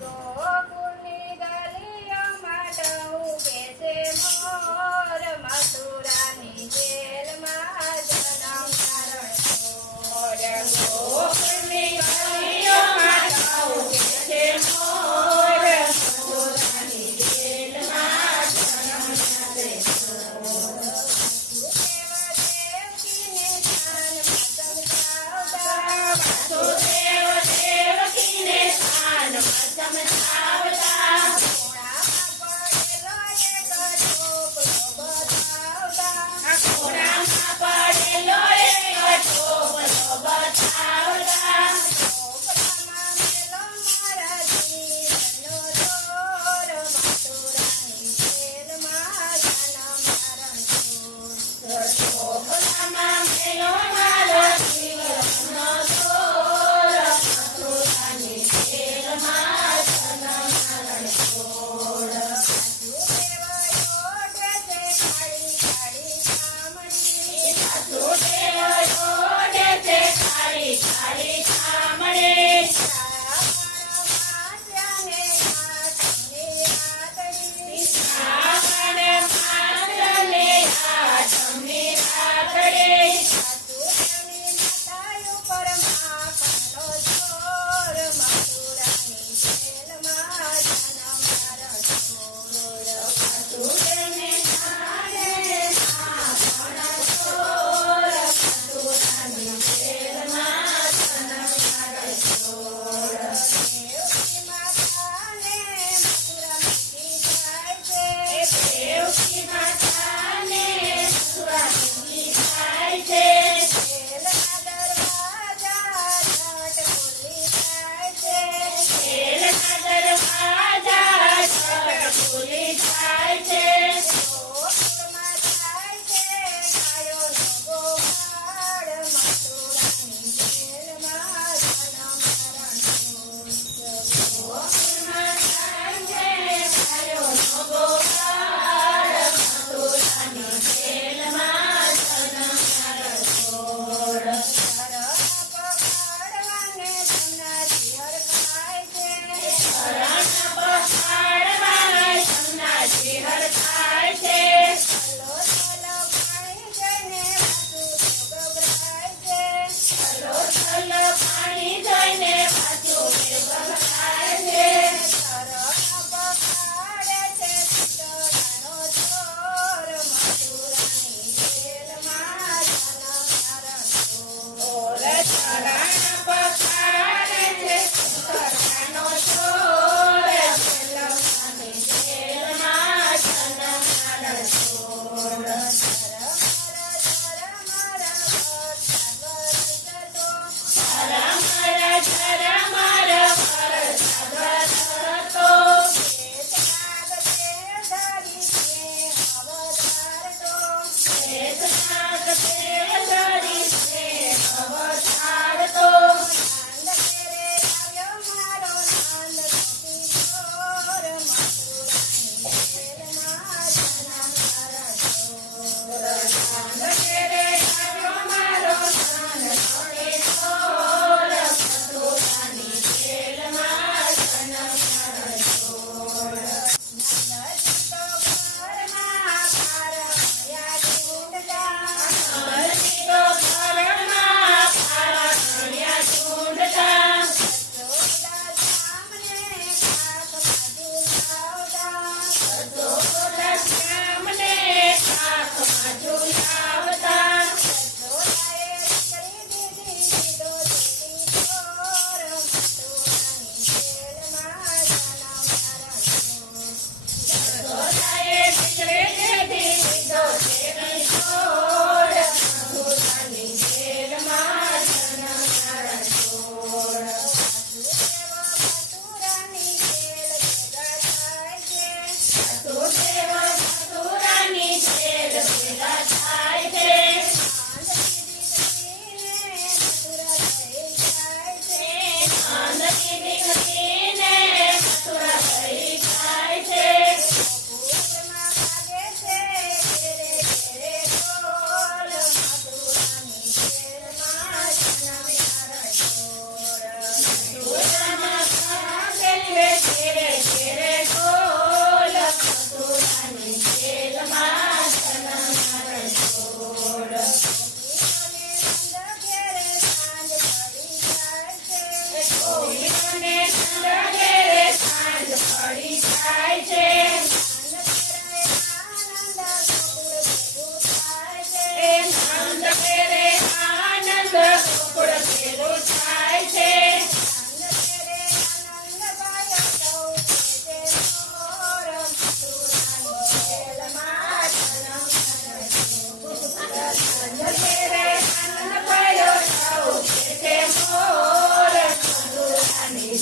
ગોકુળની ગલીઓમાં ટહુકે છે મોર, મથુરાની જેલમાં જન્મ મોર. ગોકુળની ગલીઓમાં ટહુકે છે મોર, મથુરાની જેલમાં જન્મ વાસુદેવ દેવકીને સ્થાનમાં સમજાવતા, ખોળામાં પડેલો એક ટોપલો બતાવતા, ટોપલામાં મેલો મારો જીવનનો દોર, મથુરાની જેલમાં જન્મ મરણ છોડ. વાસુદેવ ઓઢે છે કાળી કાળી ચામડી, શ્રાવણ માસને આઠમની રાત્રે, વાસુદેવને જાણે માખણ ચોર, મથુરાની જેલમાં જન્મ મરણ છોડ. દેવકી માતાને મથુરા મૂકી જાય છે, જેલના દરવાજા ઝટ ખુલી જાય છે, ગોકુળમાં જાય છે ગાયોનો ગોવાળ, મથુરાની જેલમાં જન્મ મરણ છોડ. શરણ પખાડવા જમનાજી હરખાય છે, છલોછલ પાણી જોઈને વાસુદેવ ગભરાય છે, ચરણ પખાડે છે કરાનો છોડ, જેલમાંની જેલમાં જન્મ મરણ છોડ. ઝરમર ઝરમર વરસાદ વરસતો, શ્વેતનાગ દેવ ધરી સ્નેહ અવતારતો, ચાંદ ઘેરે આવ્યો મારો નાનકડો કિશોર, મથુરાની જેલમાં જન્મ મરણ છોડ. અમરજીતો ઘરમાં કાળા કણિયા ઝૂંડતા, સતોલા શ્યામને કાખમાં ઝુલાવતા, સતોલાએ દીકરી દીધી લીધો છે કિશોર, મથુરાની જેલમાં જન્મ મરણ છોડ. વાસુદેવ મથુરાની જેલ ભેગા થાય છે, નંદની દીકરીને મથુરા લઈ જાય છે, મથુરામાં અને નંદ ઘેરે સાંજ પડી જાય છે એ નંદ ઘેરે આનંદ ગોકુળ ભેગું થાય છે નંદ ઘેરે આનંદ ભયો સૌ કે છે મોર મથુરાની